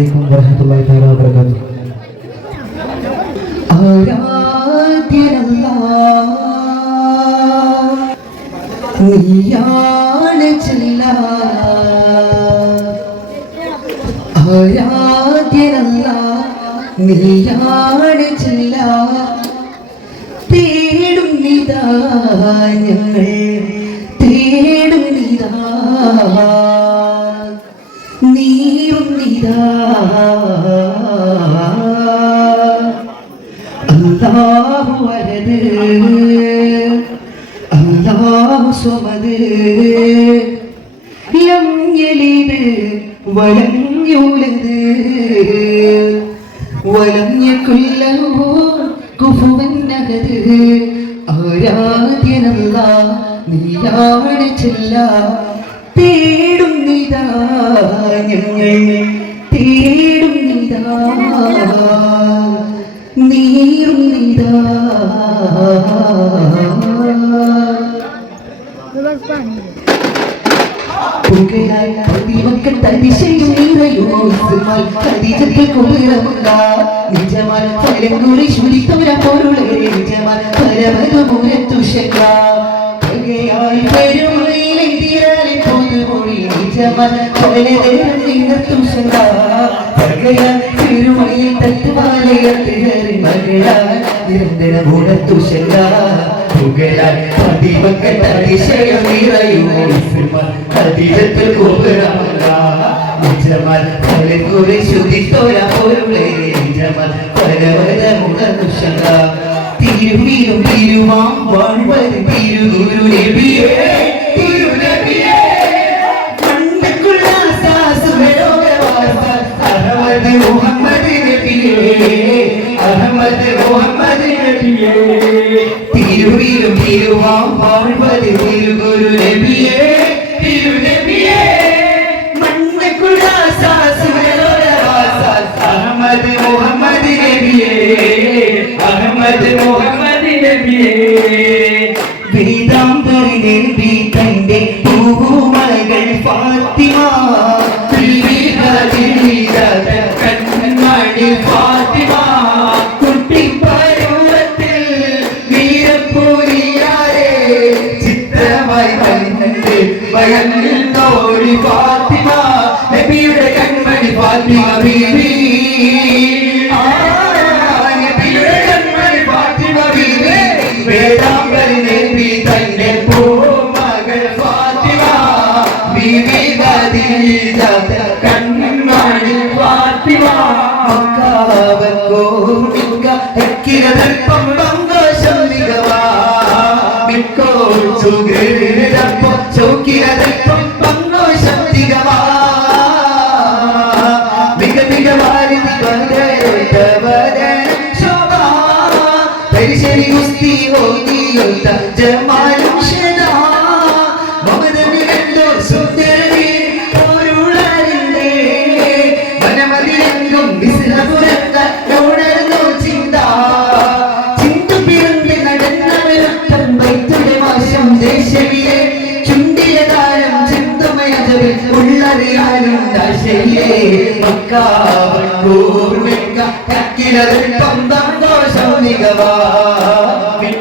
അലൈക്കും വറഹ്മത്തുള്ളാഹി തആല വബറകാതുഹു. നീയാണ് ചെല്ല. ചെല്ല. തേടുന്നിതാ ഞങ്ങൾ തേടും നീറുന്നിതാ അല്ലാഹു വരത് അല്ലാഹു സ്വമത് ലം യലിദ് വലം യൂലദ് വലം യകുല്ലഹു ലഹു കുഫുവൻ അഹദ് ആരാധ്യനല്ല നീയാണ് ചെല്ല ഞങ്ങൾ പുകയാൽ പെരുമയിൽ തട്ടുമാലയത്ത് മകളാൽ നിരന്തരം ഉണർത്തുഷക പുകയാൽ പ്രതിമക്കൾ അതിശയം ഖദീജത്തിൽ കുളിരമുള്ള നിജമാൽ ഫലങ്കുറി ശുരിത്തോര പൊരുളെ നിജമാൽ പരമതുമുരത്തുഷക തിരുവിലും തിരുവാം വാഴ്വത് തിരുഗുരു നബിയേ തിരുനബിയേ മണ്ണക്കുള്ള സാസുകളോടെ വാർത്ത അഹമ്മദ് മുഹമ്മദ് നബിയേ അഹമ്മദ് മുഹമ്മദ് നബിയേ തിരുവിലും തിരുവാം വാഴ്വത് തിരുഗുരു നബിയേ തിരു നബിയേ. അഹമ്മദ് മുഹമ്മദ് നബിയേ അഹമ്മദ് മുഹമ്മദ് നബിയേ. വേദാന്തരി നബി വയലിൽ തോഴി ഫാത്തിമ നബിയുടെ കൺമണി ഫാത്തിമ ആ, നബിയുടെ കൺമണി ഫാത്തിമ ബീവി. വേദാംബരി നബി തന്റെ പൂമകൾ ഫാത്തിമ. ബീവി ഖദീജ കൺമണി ഫാത്തിമ. മക്കാവക്കോ മിക്ക ഹക്കിരതൽപ്പം സന്തോഷം മികവാ മിക്കോ സുഗൃതപ്പോ ഹോദിയൊത്ത ജമാലും ഷദാ മമതനി കണ്ടോ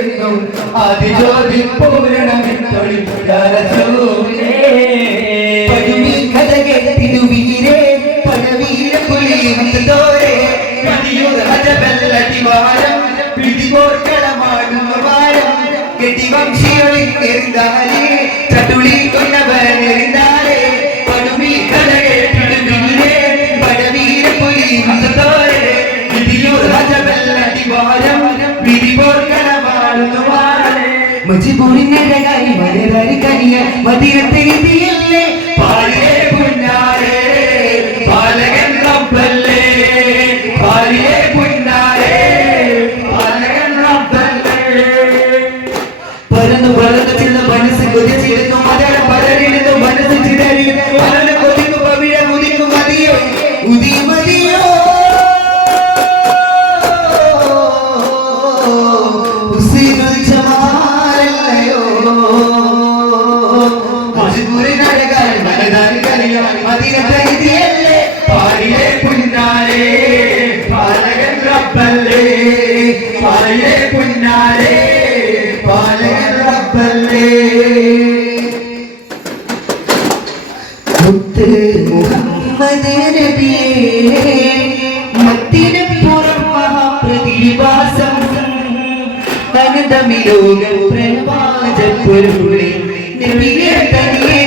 എന്നും അതിജോതി പൂരണമിത്തൊളി കഥകെത്തിരുവീരേ പഴവീര പുലിയോരെ ഹജബല്ലടിവാരം പിടികോർക്കടമാടുന്ന വാരം കെട്ടിവംശികളിൽ എറിന്താലേ ചതുളി കൊണ്ടവൻ എറിന്താലേ Pues, Buen día, അനന്തമിലോക പ്രവാച പൊരുളെ നബിയെ തനിയെ